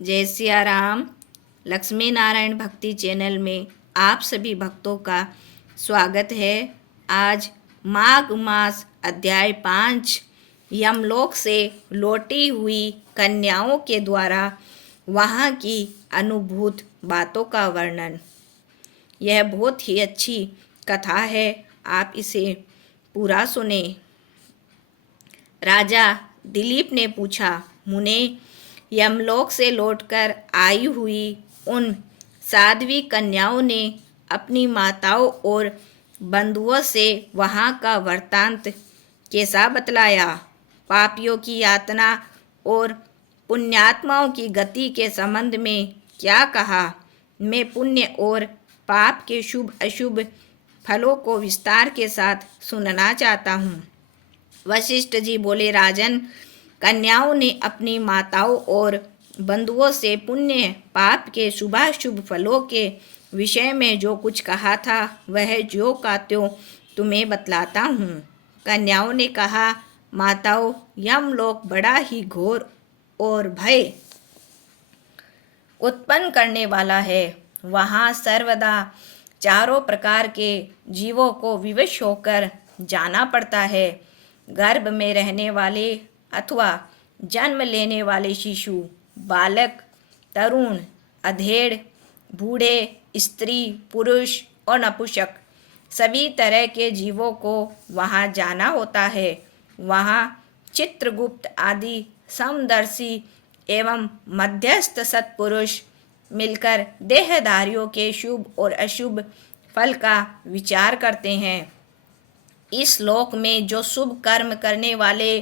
जय सिया राम। लक्ष्मी नारायण भक्ति चैनल में आप सभी भक्तों का स्वागत है। आज माघ मास अध्याय 5 यमलोक से लौटी हुई कन्याओं के द्वारा वहाँ की अनुभूत बातों का वर्णन। यह बहुत ही अच्छी कथा है, आप इसे पूरा सुने। राजा दिलीप ने पूछा, मुने, यमलोक से लौटकर आई हुई उन साध्वी कन्याओं ने अपनी माताओं और बंधुओं से वहाँ का वृत्तांत कैसा बतलाया? पापियों की यातना और पुण्यात्माओं की गति के संबंध में क्या कहा? मैं पुण्य और पाप के शुभ अशुभ फलों को विस्तार के साथ सुनना चाहता हूँ। वशिष्ठ जी बोले, राजन, कन्याओं ने अपनी माताओं और बंधुओं से पुण्य पाप के शुभाशुभ फलों के विषय में जो कुछ कहा था वह ज्यों का त्यों तुम्हें बतलाता हूँ। कन्याओं ने कहा, माताओं, यमलोक बड़ा ही घोर और भय उत्पन्न करने वाला है। वहाँ सर्वदा चारों प्रकार के जीवों को विवश होकर जाना पड़ता है। गर्भ में रहने वाले अथवा जन्म लेने वाले शिशु, बालक, तरुण, अधेड़, बूढ़े, स्त्री, पुरुष और नपुंसक, सभी तरह के जीवों को वहाँ जाना होता है। वहाँ चित्रगुप्त आदि समदर्शी एवं मध्यस्थ सत्पुरुष मिलकर देहधारियों के शुभ और अशुभ फल का विचार करते हैं। इस लोक में जो शुभ कर्म करने वाले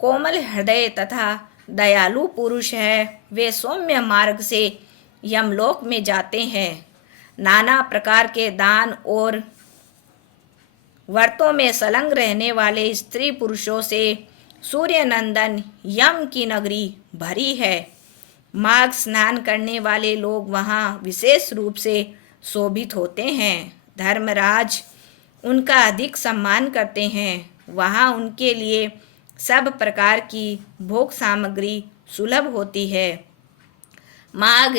कोमल हृदय तथा दयालु पुरुष है, वे सौम्य मार्ग से यमलोक में जाते हैं। नाना प्रकार के दान और व्रतों में संलग्न रहने वाले स्त्री पुरुषों से सूर्य नंदन यम की नगरी भरी है। माघ स्नान करने वाले लोग वहाँ विशेष रूप से शोभित होते हैं। धर्मराज उनका अधिक सम्मान करते हैं। वहाँ उनके लिए सब प्रकार की भोग सामग्री सुलभ होती है। माघ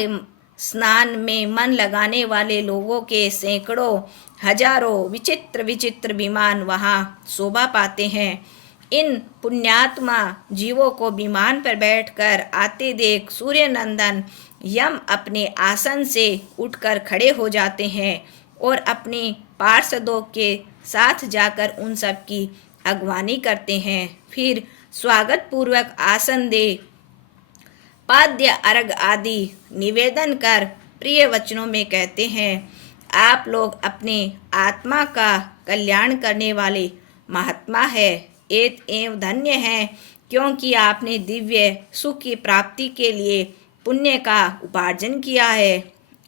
स्नान में मन लगाने वाले लोगों के सैकड़ों हजारों विचित्र विचित्र विमान वहाँ शोभा पाते हैं। इन पुण्यात्मा जीवों को विमान पर बैठकर आते देख सूर्य नंदन यम अपने आसन से उठकर खड़े हो जाते हैं और अपने पार्षदों के साथ जाकर उन सब की अगवानी करते हैं। फिर स्वागत पूर्वक आसन दे पाद्य अर्घ आदि निवेदन कर प्रिय वचनों में कहते हैं, आप लोग अपने आत्मा का कल्याण करने वाले महात्मा है, एत एवं धन्य हैं, क्योंकि आपने दिव्य सुख की प्राप्ति के लिए पुण्य का उपार्जन किया है।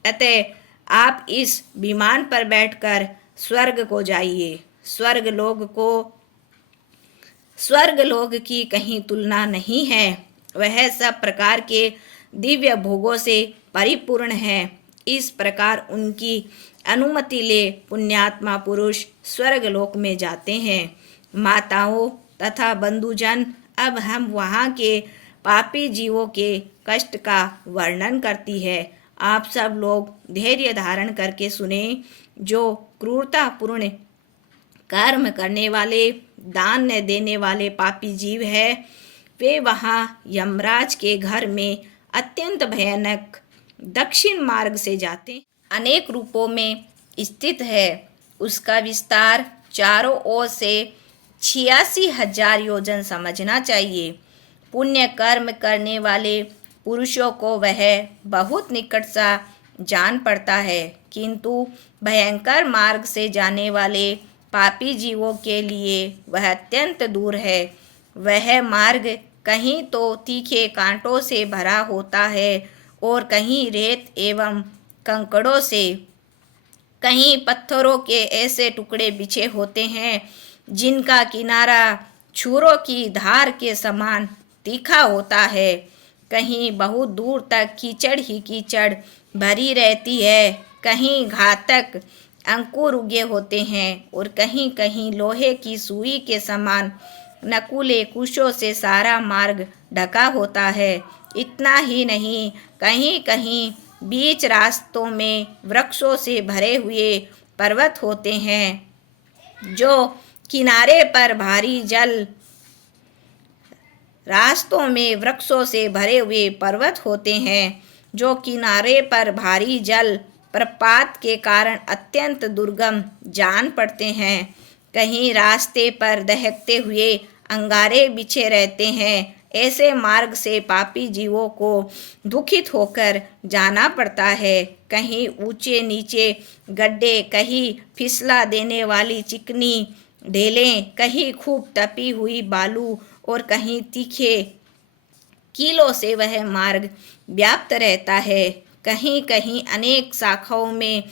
अतः आप इस विमान पर बैठकर स्वर्ग को जाइए। स्वर्ग लोग की कहीं तुलना नहीं है। वह सब प्रकार के दिव्य भोगों से परिपूर्ण है। इस प्रकार उनकी अनुमति ले पुण्यात्मा पुरुष स्वर्ग लोक में जाते हैं। माताओं तथा बंधुजन, अब हम वहाँ के पापी जीवों के कष्ट का वर्णन करती है। आप सब लोग धैर्य धारण करके सुने। जो क्रूरतापूर्ण कर्म करने वाले, दान न देने वाले पापी जीव है, वे वहाँ यमराज के घर में अत्यंत भयानक दक्षिण मार्ग से जाते अनेक रूपों में स्थित है। उसका विस्तार चारों ओर से 86,000 योजन समझना चाहिए। पुण्य कर्म करने वाले पुरुषों को वह बहुत निकट सा जान पड़ता है, किंतु भयंकर मार्ग से जाने वाले पापी जीवों के लिए वह अत्यंत दूर है। वह मार्ग कहीं तो तीखे कांटों से भरा होता है और कहीं रेत एवं कंकड़ों से, कहीं पत्थरों के ऐसे टुकड़े बिछे होते हैं जिनका किनारा छुरों की धार के समान तीखा होता है। कहीं बहुत दूर तक कीचड़ ही कीचड़ भरी रहती है, कहीं घातक अंकुर उगे होते हैं और कहीं कहीं लोहे की सुई के समान नकुले कुशों से सारा मार्ग ढका होता है। इतना ही नहीं, कहीं कहीं बीच रास्तों में वृक्षों से भरे हुए पर्वत होते हैं, जो किनारे पर भारी जल रास्तों में वृक्षों से भरे हुए पर्वत होते हैं, जो किनारे पर भारी जल प्रपात के कारण अत्यंत दुर्गम जान पड़ते हैं। कहीं रास्ते पर दहकते हुए अंगारे बिछे रहते हैं। ऐसे मार्ग से पापी जीवों को दुखित होकर जाना पड़ता है। कहीं ऊंचे नीचे गड्ढे, कहीं फिसला देने वाली चिकनी ढेलें, कहीं खूब तपी हुई बालू और कहीं तीखे कीलों से वह मार्ग व्याप्त रहता है। कहीं कहीं अनेक शाखाओं में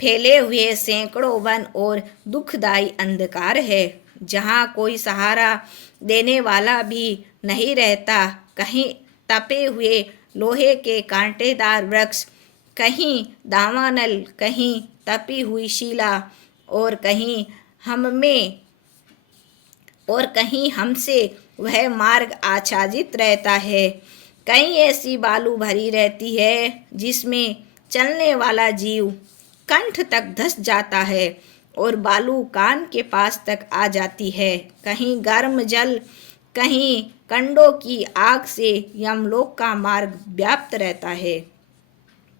फैले हुए सैकड़ों वन और दुखदाई अंधकार है, जहाँ कोई सहारा देने वाला भी नहीं रहता। कहीं तपे हुए लोहे के कांटेदार वृक्ष, कहीं दावानल, कहीं तपी हुई शिला और कहीं हमसे वह मार्ग आच्छादित रहता है। कहीं ऐसी बालू भरी रहती है जिसमें चलने वाला जीव कंठ तक धंस जाता है और बालू कान के पास तक आ जाती है। कहीं गर्म जल, कहीं कंडों की आग से यमलोक का मार्ग व्याप्त रहता है।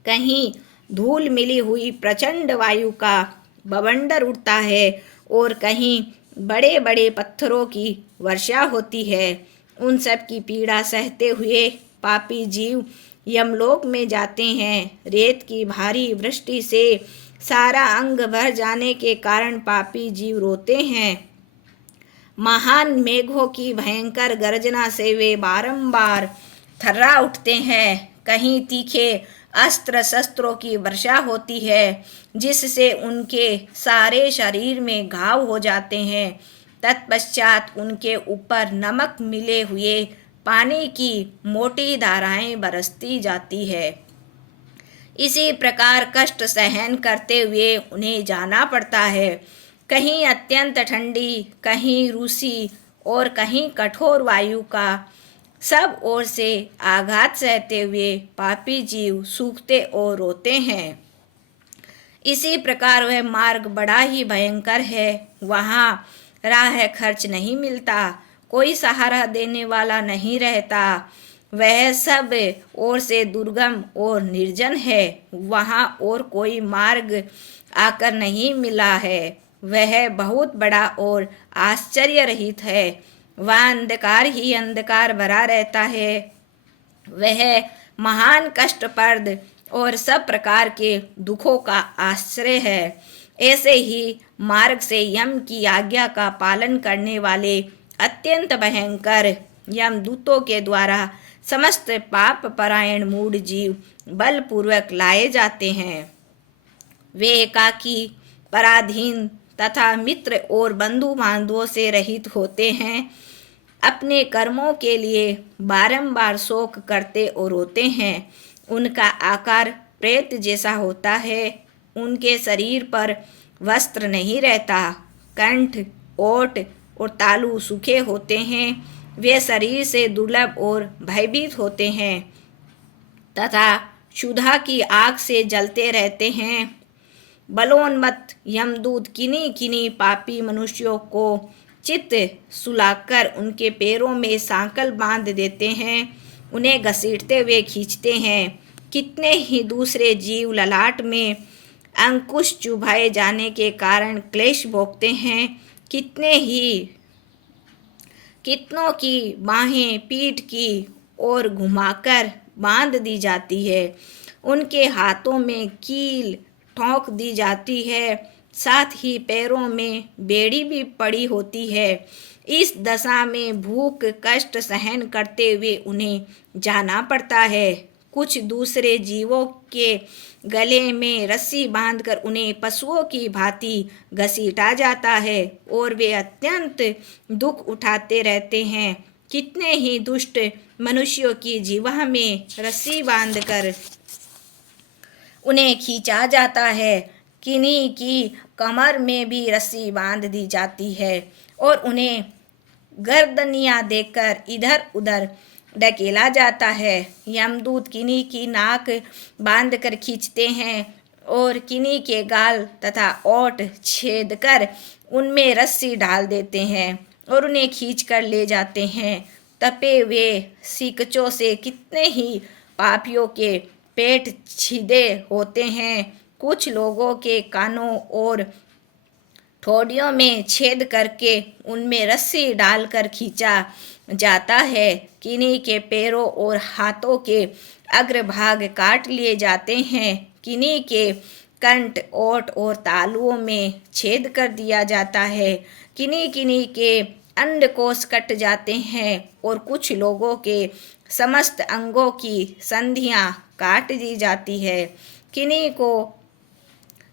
कहीं धूल मिली हुई प्रचंड वायु का बवंडर उड़ता है और कहीं बड़े बड़े पत्थरों की वर्षा होती है। उन सब की पीड़ा सहते हुए पापी जीव यमलोक में जाते हैं। रेत की भारी वृष्टि से सारा अंग भर जाने के कारण पापी जीव रोते हैं। महान मेघों की भयंकर गर्जना से वे बारंबार थर्रा उठते हैं। कहीं तीखे अस्त्र शस्त्रों की वर्षा होती है, जिससे उनके सारे शरीर में घाव हो जाते हैं। तत्पश्चात उनके ऊपर नमक मिले हुए पानी की मोटी धाराएं बरसती जाती है। इसी प्रकार कष्ट सहन करते हुए उन्हें जाना पड़ता है। कहीं अत्यंत ठंडी, कहीं रूसी और कहीं कठोर वायु का सब ओर से आघात सहते हुए पापी जीव सूखते और रोते हैं। इसी प्रकार वह मार्ग बड़ा ही भयंकर है। वहाँ राह खर्च नहीं मिलता, कोई सहारा देने वाला नहीं रहता। वह सब ओर से दुर्गम और निर्जन है। वहाँ और कोई मार्ग आकर नहीं मिला है। वह बहुत बड़ा और आश्चर्य रहित है। वह अंधकार ही अंधकार भरा रहता है। वह महान कष्टप्रद और सब प्रकार के दुखों का आश्रय है। ऐसे ही मार्ग से यम की आज्ञा का पालन करने वाले अत्यंत भयंकर यमदूतों के द्वारा समस्त पाप परायण मूढ़ जीव बलपूर्वक लाए जाते हैं। वे एकाकी, पराधीन तथा मित्र और बंधु बांधवों से रहित होते हैं। अपने कर्मों के लिए बारंबार शोक करते और रोते हैं। उनका आकार प्रेत जैसा होता है। उनके शरीर पर वस्त्र नहीं रहता। कंठ, ओठ और तालू सूखे होते हैं। वे शरीर से दुर्लभ और भयभीत होते हैं तथा क्षुधा की आग से जलते रहते हैं। बलोन्मत्त यमदूत किन्हीं किन्हीं पापी मनुष्यों को चित्त सुलाकर उनके पैरों में सांकल बांध देते हैं, उन्हें घसीटते हुए खींचते हैं। कितने ही दूसरे जीव ललाट में अंकुश चुभाए जाने के कारण क्लेश भोगते हैं। कितनों की बाहें पीठ की ओर घुमाकर बांध दी जाती है। उनके हाथों में कील ठोंक दी जाती है, साथ ही पैरों में बेड़ी भी पड़ी होती है। इस दशा में भूख कष्ट सहन करते हुए उन्हें जाना पड़ता है। कुछ दूसरे जीवों के गले में रस्सी बांधकर उन्हें पशुओं की भांति घसीटा जाता है और वे अत्यंत दुख उठाते रहते हैं। कितने ही दुष्ट मनुष्यों की जीवा में रस्सी बांधकर उन्हें खींचा जाता है। किन्हीं की कमर में भी रस्सी बांध दी जाती है और उन्हें गर्दनियाँ देकर इधर उधर ढकेला जाता है। यमदूत किन्हीं की नाक बांध कर खींचते हैं और किन्हीं के गाल तथा ओंठ छेद कर उनमें रस्सी डाल देते हैं और उन्हें खींच कर ले जाते हैं। तपे हुए सीकचों से कितने ही पापियों के पेट छिदे होते हैं। कुछ लोगों के कानों और ठोडियों में छेद करके उनमें रस्सी डालकर खींचा जाता है। किन्हीं के पैरों और हाथों के अग्रभाग काट लिए जाते हैं। किन्हीं के कंठ, ओंठ और तालुओं में छेद कर दिया जाता है। किन्हीं किन्हीं के अंडकोश कट जाते हैं और कुछ लोगों के समस्त अंगों की संधियां काट दी जाती है। किन्हीं को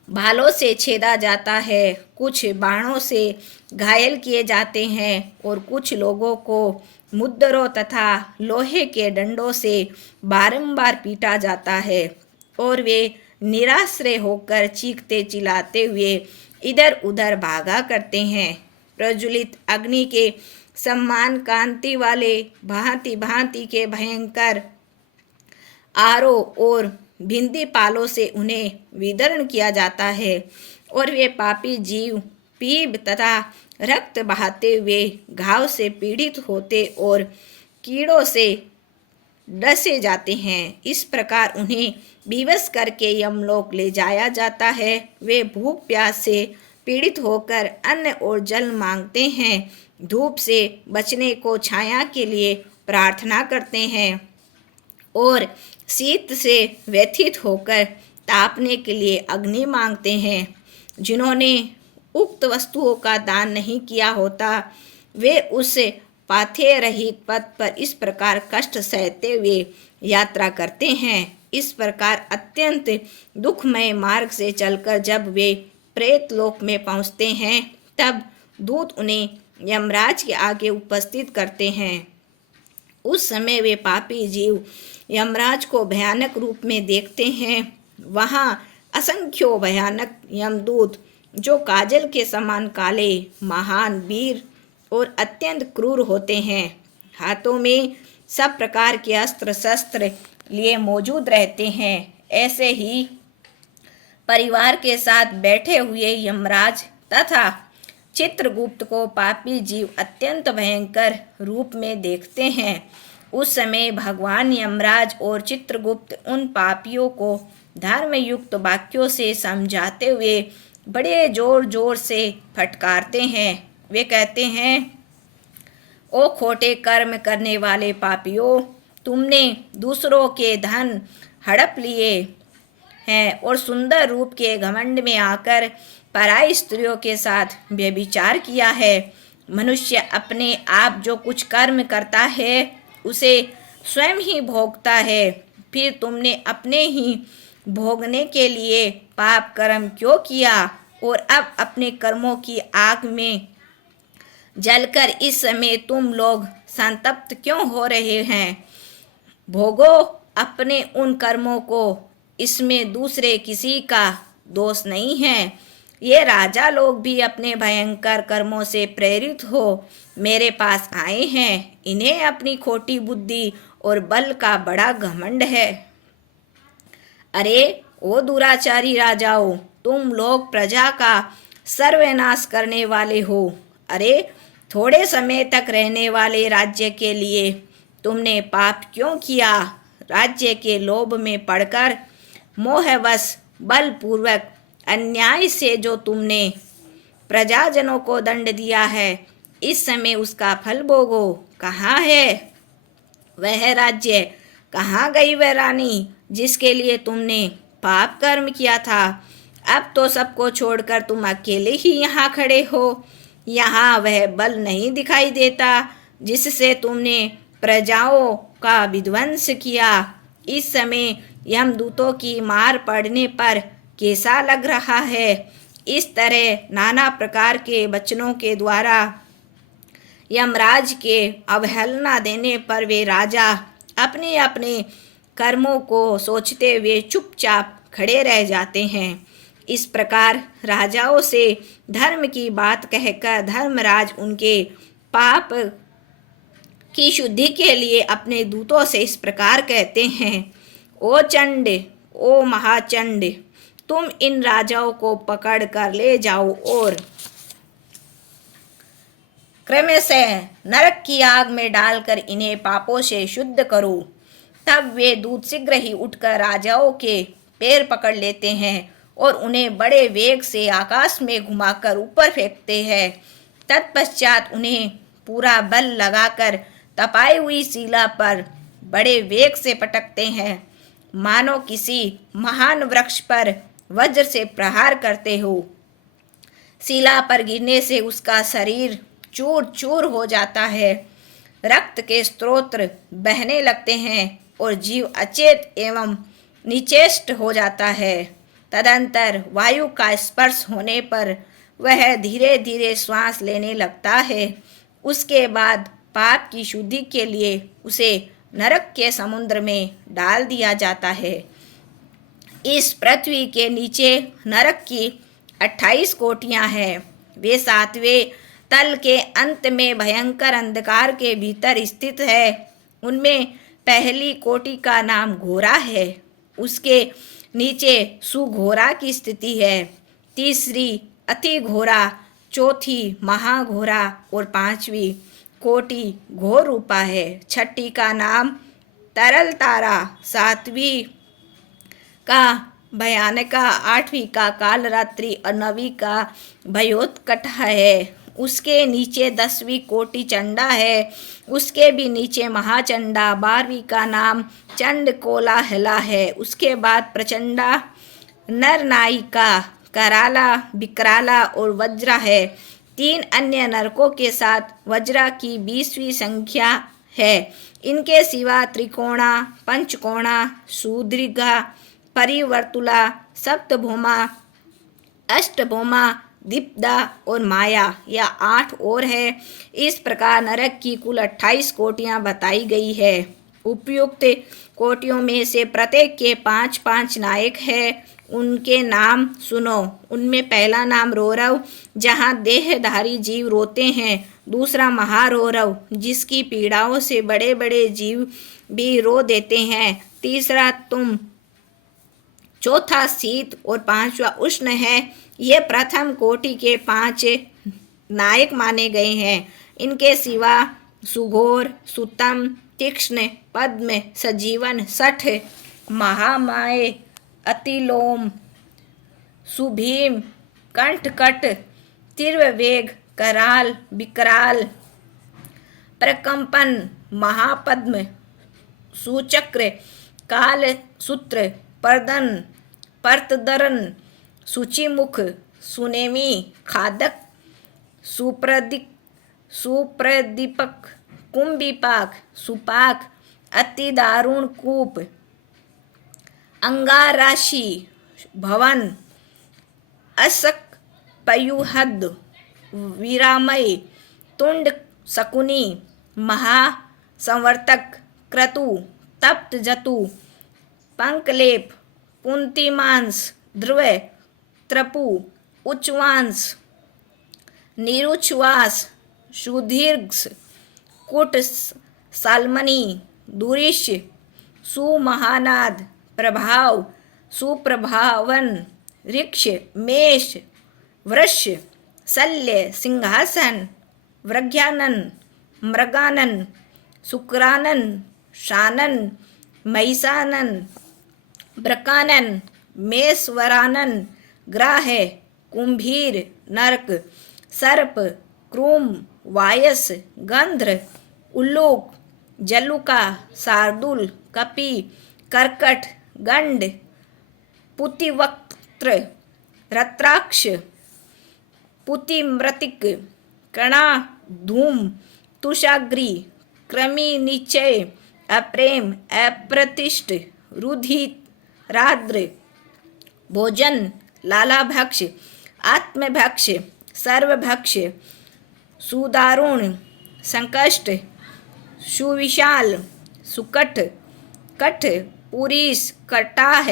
भालों से छेदा जाता है, कुछ बाणों से घायल किए जाते हैं और कुछ लोगों को मुद्दरों तथा लोहे के डंडों से बारंबार पीटा जाता है और वे निराश्रय होकर चीखते चिल्लाते हुए इधर उधर भागा करते हैं। प्रज्वलित अग्नि के समान कांति वाले भांति भांति के भयंकर आरो और भिंदी पालों से उन्हें विदर्ण किया जाता है और वे पापी जीव पीप तथा रक्त बहाते हुए घाव से पीड़ित होते और कीड़ों से डसे जाते हैं। इस प्रकार उन्हें विवश करके यमलोक ले जाया जाता है। वे भूख प्यास से पीड़ित होकर अन्न और जल मांगते हैं, धूप से बचने को छाया के लिए प्रार्थना करते हैं और शीत से व्यथित होकर तापने के लिए अग्नि मांगते हैं। जिन्होंने उक्त वस्तुओं का दान नहीं किया होता वे उस पाथेय रहित पथ पर इस प्रकार कष्ट सहते हुए यात्रा करते हैं। इस प्रकार अत्यंत दुखमय मार्ग से चलकर जब वे प्रेत लोक में पहुँचते हैं तब दूत उन्हें यमराज के आगे उपस्थित करते हैं। उस समय वे पापी जीव यमराज को भयानक रूप में देखते हैं। वहाँ असंख्यों भयानक यमदूत जो काजल के समान काले, महान, वीर और अत्यंत क्रूर होते हैं, हाथों में सब प्रकार के अस्त्र शस्त्र लिए मौजूद रहते हैं। ऐसे ही परिवार के साथ बैठे हुए यमराज तथा चित्रगुप्त को पापी जीव अत्यंत भयंकर रूप में देखते हैं। उस समय भगवान यमराज और चित्रगुप्त उन पापियों को धर्मयुक्त वाक्यों से समझाते हुए बड़े जोर जोर से फटकारते हैं। वे कहते हैं, ओ खोटे कर्म करने वाले पापियों, तुमने दूसरों के धन हड़प लिए हैं और सुंदर रूप के घमंड में आकर पराई स्त्रियों के साथ व्यभिचार किया है। मनुष्य अपने आप जो कुछ कर्म करता है उसे स्वयं ही भोगता है। फिर तुमने अपने ही भोगने के लिए पाप कर्म क्यों किया और अब अपने कर्मों की आग में जलकर इस समय तुम लोग संतप्त क्यों हो रहे हैं? भोगो अपने उन कर्मों को, इसमें दूसरे किसी का दोष नहीं है। ये राजा लोग भी अपने भयंकर कर्मों से प्रेरित हो मेरे पास आए हैं। इन्हें अपनी खोटी बुद्धि और बल का बड़ा घमंड है। अरे ओ दुराचारी राजाओं, तुम लोग प्रजा का सर्वनाश करने वाले हो। अरे थोड़े समय तक रहने वाले राज्य के लिए तुमने पाप क्यों किया? राज्य के लोभ में पड़कर मोहवश बलपूर्वक अन्याय से जो तुमने प्रजाजनों को दंड दिया है, इस समय उसका फल भोगो। कहाँ है वह राज्य? कहाँ गई वह रानी जिसके लिए तुमने पाप कर्म किया था? अब तो सबको छोड़कर तुम अकेले ही यहाँ खड़े हो। यहाँ वह बल नहीं दिखाई देता जिससे तुमने प्रजाओं का विध्वंस किया। इस समय यमदूतों की मार पड़ने पर कैसा लग रहा है? इस तरह नाना प्रकार के वचनों के द्वारा यमराज के अवहेलना देने पर वे राजा अपने अपने कर्मों को सोचते हुए चुपचाप खड़े रह जाते हैं। इस प्रकार राजाओं से धर्म की बात कहकर धर्मराज उनके पाप की शुद्धि के लिए अपने दूतों से इस प्रकार कहते हैं, ओ चंड, ओ महाचंड, तुम इन राजाओं को पकड़ कर ले जाओ और क्रमशः नरक की आग में डालकर इन्हें पापों से शुद्ध करो। तब वे दूत शीघ्र ही उठकर राजाओं के पैर पकड़ लेते हैं और उन्हें बड़े वेग से आकाश में घुमाकर ऊपर फेंकते हैं। तत्पश्चात उन्हें पूरा बल लगाकर तपाई हुई शिला पर बड़े वेग से पटकते हैं, मानो किसी महान वृक्ष पर वज्र से प्रहार करते हो। शिला पर गिरने से उसका शरीर चूर चूर हो जाता है, रक्त के स्रोत बहने लगते हैं और जीव अचेत एवं निचेष्ट हो जाता है। तदंतर वायु का स्पर्श होने पर वह धीरे धीरे श्वास लेने लगता है। उसके बाद पाप की शुद्धि के लिए उसे नरक के समुद्र में डाल दिया जाता है। इस पृथ्वी के नीचे नरक की 28 कोटियां हैं। वे 7वें तल के अंत में भयंकर अंधकार के भीतर स्थित है। उनमें पहली कोटि का नाम घोरा है, उसके नीचे सुघोरा की स्थिति है, तीसरी अति घोरा, चौथी महाघोरा और 5वीं कोटि घोर रूपा है। छठी का नाम तरल तारा, 7वीं का भयानका, 8वीं का कालरात्रि और 9वीं का भयोत्कट है। उसके नीचे 10वीं कोटि चंडा है, उसके भी नीचे महाचंडा, 12वीं का नाम चंड कोलाहला है। उसके बाद प्रचंडा, नरनायिका, कराला, विकराला और वज्रा है। 3 अन्य नरकों के साथ वज्रा की 20वीं संख्या है। इनके सिवा त्रिकोणा, पंचकोणा, सुदीर्घा, परिवर्तुला, सप्तभौमा, अष्टभौमा, दीप्दा और माया, या 8 और है। इस प्रकार नरक की कुल 28 कोटियां बताई गई है। उपयुक्त कोटियों में से प्रत्येक के 5-5 नायक है। उनके नाम सुनो। उनमें पहला नाम रौरव, जहाँ देहधारी जीव रोते हैं। दूसरा महारौरव, जिसकी पीड़ाओं से बड़े बड़े जीव भी रो देते हैं। तीसरा तुम, चौथा शीत और 5वां उष्ण है। ये प्रथम कोटि के 5 नायक माने गए हैं। इनके सिवा सुघोर, सुतम, तीक्ष्ण, पद्म, सजीवन, सठ, महामाय, अतिलोम, सुभीम, कंठकट, तीव्रवेग, कराल, विकराल, प्रकंपन, महापद्म, सुचक्र, कालसूत्र, पर्दन, पर्तदरन, सूचिमुख, सुनेमी, खादक, सुप्रदीपक, कुंभिपाक, सुपाक, अति दारुण कूप, अंगाराशि, भवन, असक, पयुहद, वीरामय, तुंड, शकुनी, महासंवर्तक, क्रतु, तप्त जतु, पंकलेप, पुंतिमांस, ध्रुव, त्रपु, उच्चवांस, निरुच्छ्वास, सुदीर्घ, कुट, सालमनी, दुरिश्य, सुमहानाद, प्रभाव, सुप्रभावन, ऋक्ष, मेष, वृष, शल्य, सिंहासन, व्रज्ञानन, मृगानन, शुक्रानन, शानन, महिषानन, ब्रकानन, मेश्वरानन, ग्राह, कुंभीर, नरक, सर्प, क्रूम, वायस, गंध्र, उल्लूक, जल्लुका, शार्दूल, कपि, कर्कट, गंड, पुतिवक्त्र, रत्राक्ष, पुतिमृतिक, कणा, धूम, तुषाग्री, कृमि, निचय, अप्रेम, अप्रतिष्ठ, रुधित, राद्र, भोजन, लालाभक्ष, आत्मभक्ष, सर्वभक्ष, सुदारुण, संकष्ट, सुविशाल, सुकट, कठ, पुरीस, कटाह,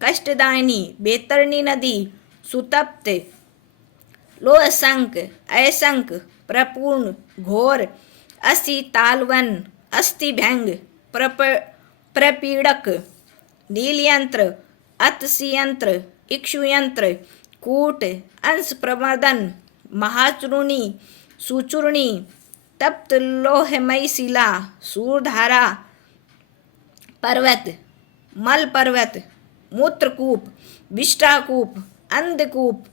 कष्टदायिनी, बेतरणी नदी, सुतप्त, लोहशंक, अशंक, प्रपूर्ण, घोर, अस्ति तालवन, अस्थिभंग, प्रपीड़क, नीलयंत्र, अतसीयंत्र, इक्षुयंत्र, कूट, अंश प्रवर्धन, महाचूर्णी, सुचूर्णी, तप्त लोहमयी शिला, सूरधारा पर्वत, मल पर्वत, मूत्रकूप, विष्टाकूप, अंधकूप,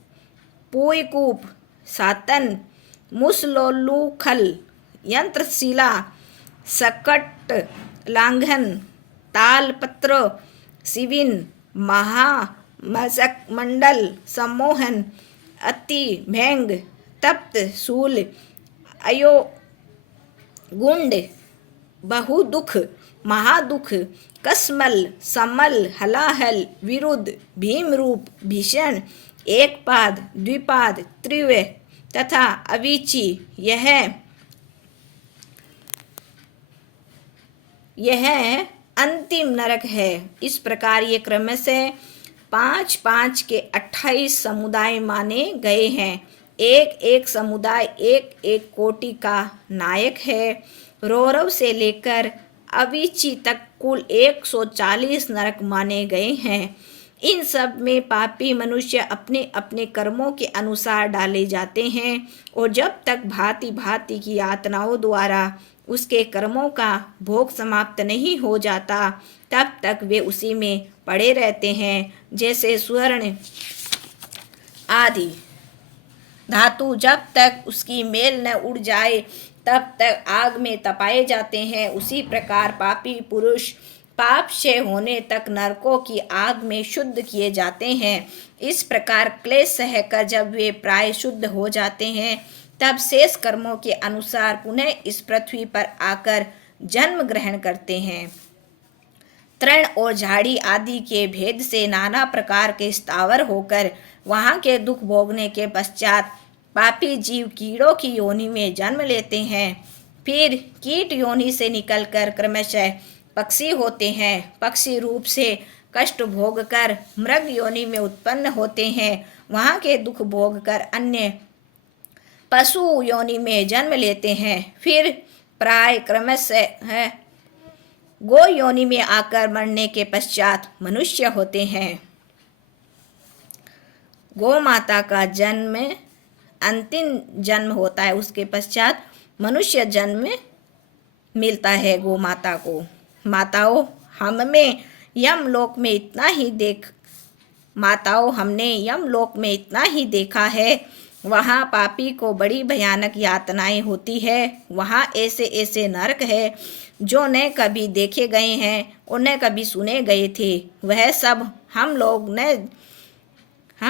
पूयकूप, सातन, मुसलोलूखल, यंत्रशिला, सकट लांघन, तालपत्र, शिविन, महामशक मंडल, सम्मोहन, अति भैंग, तप्त शूल, अयो गुंड, बहुदुख, महादुख, कसमल, समल, हलाहल, विरुद्ध, भीमरूप, भीषण, एकपाद, द्विपाद, त्रिव्य तथा अवीची। यह अंतिम नरक है। इस प्रकार ये क्रमशः 5-5 के 28 समुदाय माने गए हैं। एक एक समुदाय एक एक कोटि का नायक है। रौरव से लेकर अवीची तक कुल 140 नरक माने गए हैं। इन सब में पापी मनुष्य अपने अपने कर्मों के अनुसार डाले जाते हैं और जब तक भांति भांति की यातनाओं द्वारा उसके कर्मों का भोग समाप्त नहीं हो जाता तब तक वे उसी में पड़े रहते हैं। जैसे स्वर्ण आदि धातु जब तक उसकी मेल न उड़ जाए तब तक आग में तपाए जाते हैं, उसी प्रकार पापी पुरुष पाप क्षय होने तक नरकों की आग में शुद्ध किए जाते हैं। इस प्रकार क्लेश सहकर जब वे प्राय शुद्ध हो जाते हैं तब शेष कर्मों के अनुसार पुनः इस पृथ्वी पर आकर जन्म ग्रहण करते हैं। तृण और झाड़ी आदि के भेद से नाना प्रकार के स्थावर होकर वहाँ के दुख भोगने के पश्चात पापी जीव कीड़ों की योनि में जन्म लेते हैं। फिर कीट योनि से निकलकर क्रमशः पक्षी होते हैं। पक्षी रूप से कष्ट भोग कर मृग योनि में उत्पन्न होते हैं। वहाँ के दुख भोग कर अन्य पशु योनि में जन्म लेते हैं। फिर प्राय क्रमशः गो योनि में आकर मरने के पश्चात मनुष्य होते हैं। गौ माता का जन्म अंतिम जन्म होता है, उसके पश्चात मनुष्य जन्म मिलता है गौ माता को। माताओं हमने यमलोक में इतना ही देखा है। वहाँ पापी को बड़ी भयानक यातनाएं होती है। वहाँ ऐसे ऐसे नरक है जो न कभी देखे गए हैं और न कभी सुने गए थे। वह सब हम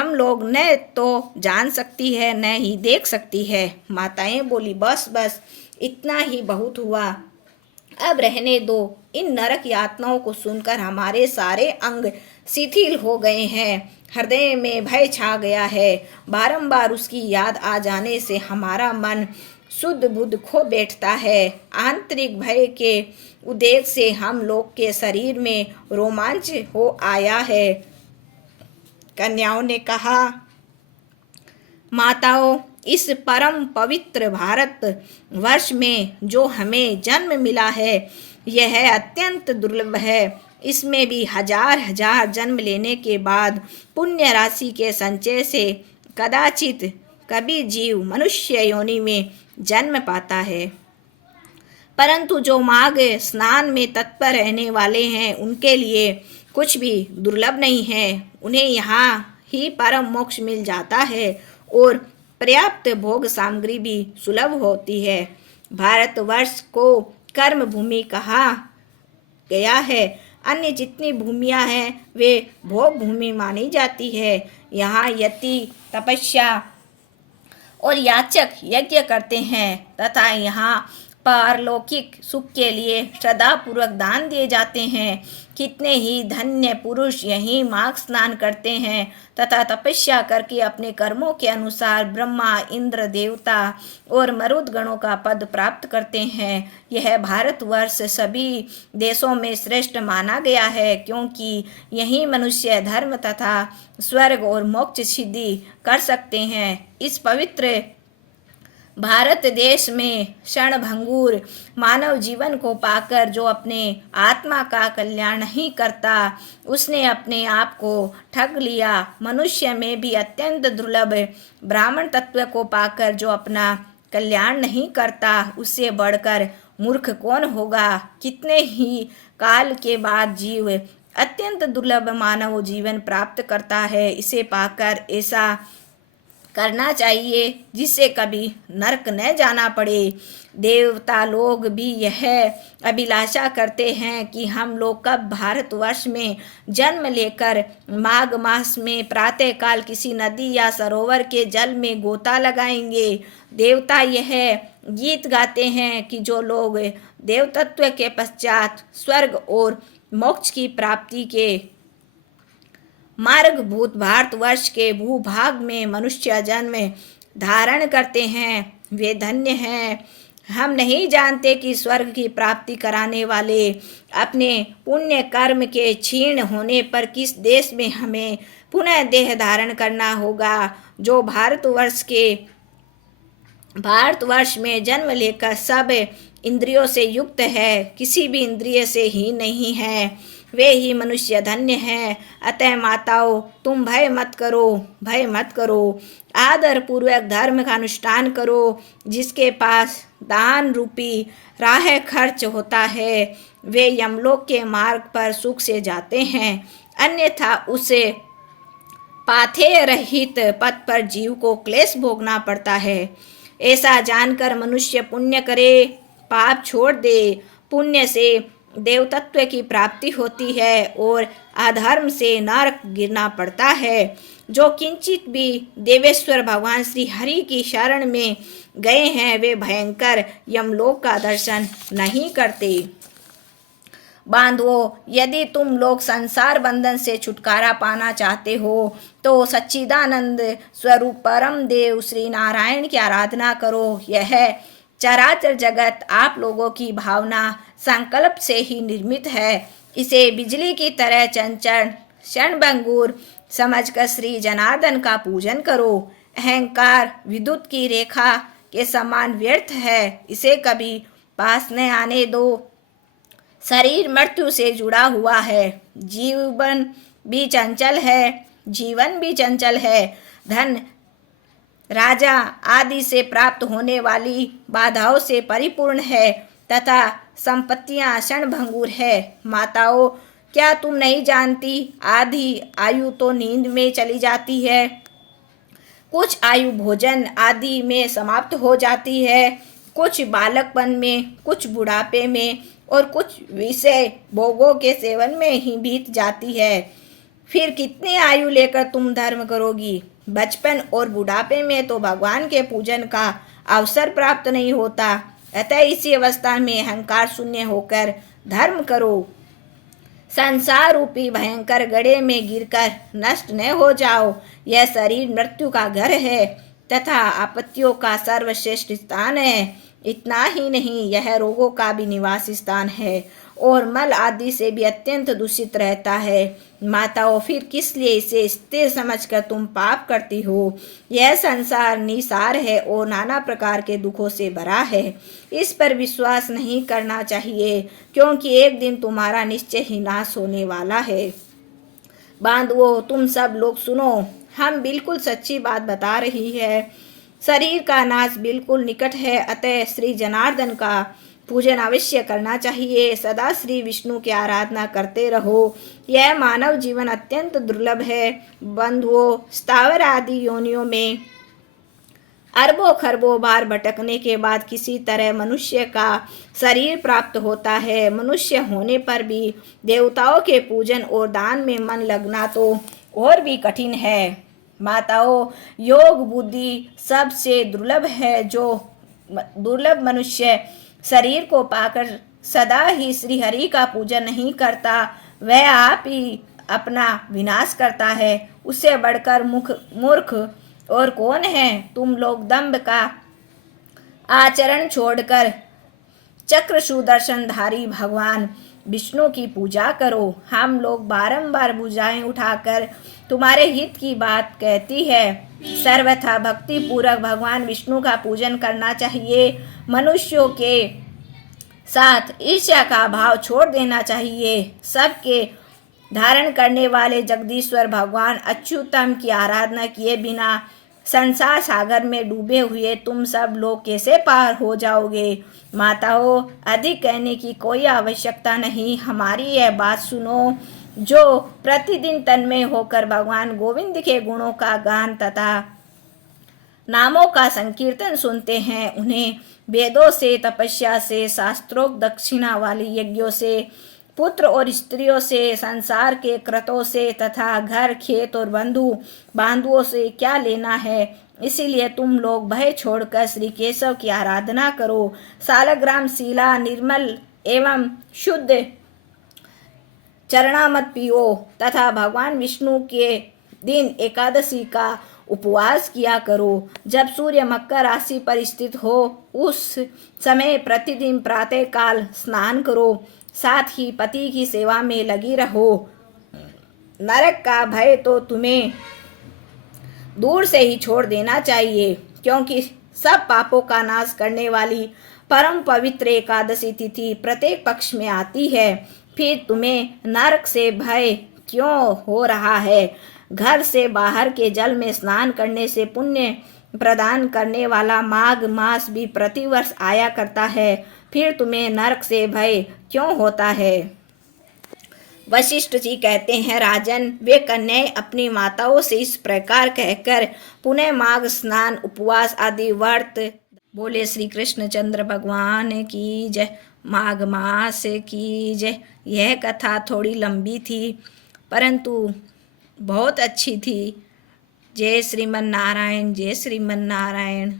लोग न तो जान सकती है न ही देख सकती है। माताएं बोली, बस बस इतना ही बहुत हुआ, अब रहने दो। इन नरक यातनाओं को सुनकर हमारे सारे अंग शिथिल हो गए हैं, हृदय में भय छा गया है। बारंबार उसकी याद आ जाने से हमारा मन शुद्ध बुद्ध खो बैठता है। आंतरिक भय के उद्रेक से हम लोग के शरीर में रोमांच हो आया है। कन्याओं ने कहा, माताओं, इस परम पवित्र भारत वर्ष में जो हमें जन्म मिला है यह अत्यंत दुर्लभ है। इसमें भी हजार हजार जन्म लेने के बाद पुण्य राशि के संचय से कदाचित कभी जीव मनुष्य योनि में जन्म पाता है। परंतु जो माघ स्नान में तत्पर रहने वाले हैं उनके लिए कुछ भी दुर्लभ नहीं है। उन्हें यहाँ ही परम मोक्ष मिल जाता है और पर्याप्त भोग सामग्री भी सुलभ होती है। भारतवर्ष को कर्म भूमि कहा गया है। अन्य जितनी भूमियाँ हैं वे भोग भूमि मानी जाती है। यहाँ यति तपस्या और याचक यज्ञ करते हैं तथा यहाँ पारलौकिक सुख के लिए श्रद्धापूर्वक दान दिए जाते हैं। कितने ही धन्य पुरुष यहीं माघ स्नान करते हैं तथा तपस्या करके अपने कर्मों के अनुसार ब्रह्मा, इंद्र, देवता और मरुद गणों का पद प्राप्त करते हैं। यह भारतवर्ष सभी देशों में श्रेष्ठ माना गया है, क्योंकि यहीं मनुष्य धर्म तथा स्वर्ग और मोक्ष सिद्धि कर सकते हैं। इस पवित्र भारत देश में क्षणभंगुर मानव जीवन को पाकर जो अपने आत्मा का कल्याण नहीं करता, उसने अपने आप को ठग लिया। मनुष्य में भी अत्यंत दुर्लभ ब्राह्मण तत्व को पाकर जो अपना कल्याण नहीं करता, उससे बढ़कर मूर्ख कौन होगा। कितने ही काल के बाद जीव अत्यंत दुर्लभ मानव जीवन प्राप्त करता है। इसे पाकर ऐसा करना चाहिए जिससे कभी नरक न जाना पड़े। देवता लोग भी यह अभिलाषा करते हैं कि हम लोग कब भारतवर्ष में जन्म लेकर माघ मास में प्रातःकाल किसी नदी या सरोवर के जल में गोता लगाएंगे। देवता यह गीत गाते हैं कि जो लोग देवतत्व के पश्चात स्वर्ग और मोक्ष की प्राप्ति के मार्गभूत भारतवर्ष के भूभाग में मनुष्य जन्म धारण करते हैं, वे धन्य हैं। हम नहीं जानते कि स्वर्ग की प्राप्ति कराने वाले अपने पुण्य कर्म के क्षीण होने पर किस देश में हमें पुनः देह धारण करना होगा। जो भारतवर्ष में जन्म लेकर सब इंद्रियों से युक्त है, किसी भी इंद्रिय से ही नहीं है, वे ही मनुष्य धन्य हैं। अतः माताओं, तुम भय मत करो, आदर पूर्वक धर्म का अनुष्ठान करो। जिसके पास दान रूपी राह खर्च होता है, वे यमलोक के मार्ग पर सुख से जाते हैं, अन्यथा उसे पाथेय रहित पथ पर जीव को क्लेश भोगना पड़ता है। ऐसा जानकर मनुष्य पुण्य करे, पाप छोड़ दे। पुण्य से देवतत्व की प्राप्ति होती है और अधर्म से नरक गिरना पड़ता है। जो किंचित भी देवेश्वर भगवान श्री हरि की शरण में गए हैं, वे भयंकर यमलोक का दर्शन नहीं करते। बांधवों, यदि तुम लोग संसार बंधन से छुटकारा पाना चाहते हो तो सच्चिदानंद स्वरूप परम देव श्री नारायण की आराधना करो। यह चराचर जगत आप लोगों की भावना संकल्प से ही निर्मित है। इसे बिजली की तरह चंचल क्षणभंगुर समझकर श्री जनार्दन का पूजन करो। अहंकार विद्युत की रेखा के समान व्यर्थ है, इसे कभी पास न आने दो। शरीर मृत्यु से जुड़ा हुआ है, जीवन भी चंचल है। धन राजा आदि से प्राप्त होने वाली बाधाओं से परिपूर्ण है तथा संपत्तियां क्षणभंगुर है। माताओं, क्या तुम नहीं जानती, आधी आयु तो नींद में चली जाती है, कुछ आयु भोजन आदि में समाप्त हो जाती है, कुछ बालकपन में, कुछ बुढ़ापे में और कुछ विषय भोगों के सेवन में ही बीत जाती है। फिर कितनी आयु लेकर तुम धर्म करोगी। बचपन और बुढ़ापे में तो भगवान के पूजन का अवसर प्राप्त नहीं होता। अतः इसी अवस्था में अहंकार शून्य होकर धर्म करो। संसार रूपी भयंकर गड्ढे में गिरकर नष्ट न हो जाओ। यह शरीर मृत्यु का घर है तथा आपत्तियों का सर्वश्रेष्ठ स्थान है। इतना ही नहीं, यह रोगों का भी निवास स्थान है और मल आदि से भी अत्यंत दूषित रहता है। माताओं, फिर किस लिए इसे स्थिर समझकर तुम पाप करती हो। यह संसार निसार है और नाना प्रकार के दुखों से भरा है। इस पर विश्वास नहीं करना चाहिए, क्योंकि एक दिन तुम्हारा निश्चय ही नाश होने वाला है। बांधवों, तुम सब लोग सुनो, हम बिल्कुल सच्ची बात बता रही है। शरीर का नाश बिल्कुल निकट है, अतः श्री जनार्दन का पूजन अवश्य करना चाहिए। सदा श्री विष्णु की आराधना करते रहो। यह मानव जीवन अत्यंत दुर्लभ है। बंधुओं, स्थावर आदि योनियों में अरबों खरबों बार भटकने के बाद किसी तरह मनुष्य का शरीर प्राप्त होता है। मनुष्य होने पर भी देवताओं के पूजन और दान में मन लगना तो और भी कठिन है। माताओं, योग बुद्धि सबसे दुर्लभ है। जो दुर्लभ मनुष्य शरीर को पाकर सदा ही श्री हरि का पूजन नहीं करता, वह आप ही अपना विनाश करता है। उससे बढ़कर मूर्ख और कौन है। तुम लोग दंभ का आचरण छोड़कर चक्र सुदर्शनधारी भगवान विष्णु की पूजा करो। हम लोग बारंबार भुजाएं उठाकर तुम्हारे हित की बात कहती है। सर्वथा भक्ति पूर्वक भगवान विष्णु का पूजन करना चाहिए। मनुष्यों के साथ ईर्ष्या का भाव छोड़ देना चाहिए। सबके धारण करने वाले जगदीश्वर भगवान अच्युतम की आराधना किए बिना संसार सागर में डूबे हुए तुम सब लोग कैसे पार हो जाओगे। माताओं, अधिक कहने की कोई आवश्यकता नहीं, हमारी यह बात सुनो। जो प्रतिदिन तन्मय होकर भगवान गोविंद के गुणों का गान तथा नामों का संकीर्तन सुनते हैं, उन्हें वेदों से, तपस्या से, शास्त्रोक्त दक्षिणा वाली यज्ञों से, पुत्र और स्त्रियों से, संसार के कृतों से तथा घर खेत और बंधु बांधुओं से क्या लेना है। इसीलिए तुम लोग भय छोड़कर श्री केशव की आराधना करो। सालग्राम शिला निर्मल एवं शुद्ध चरणामृत पियो तथा भगवान विष्णु के दिन एकादशी का उपवास किया करो। जब सूर्य मकर राशि पर स्थित हो उस समय प्रतिदिन प्रातः काल स्नान करो। साथ ही पति की सेवा में लगी रहो। नरक का भय तो तुम्हें दूर से ही छोड़ देना चाहिए, क्योंकि सब पापों का नाश करने वाली परम पवित्र एकादशी तिथि प्रत्येक पक्ष में आती है। फिर तुम्हें नरक से भय क्यों हो रहा है। घर से बाहर के जल में स्नान करने से पुण्य प्रदान करने वाला माघ मास भी प्रतिवर्ष आया करता है। फिर तुम्हें नरक से भय क्यों होता है। वशिष्ठ जी कहते हैं, राजन, वे कन्याएं अपनी माताओं से इस प्रकार कहकर पुनः माघ स्नान, उपवास आदि व्रत। बोले श्री कृष्णचंद्र भगवान की जय। माघ मास की जय। यह कथा थोड़ी लंबी थी परंतु बहुत अच्छी थी। जय श्रीमन नारायण, जय श्रीमन नारायण।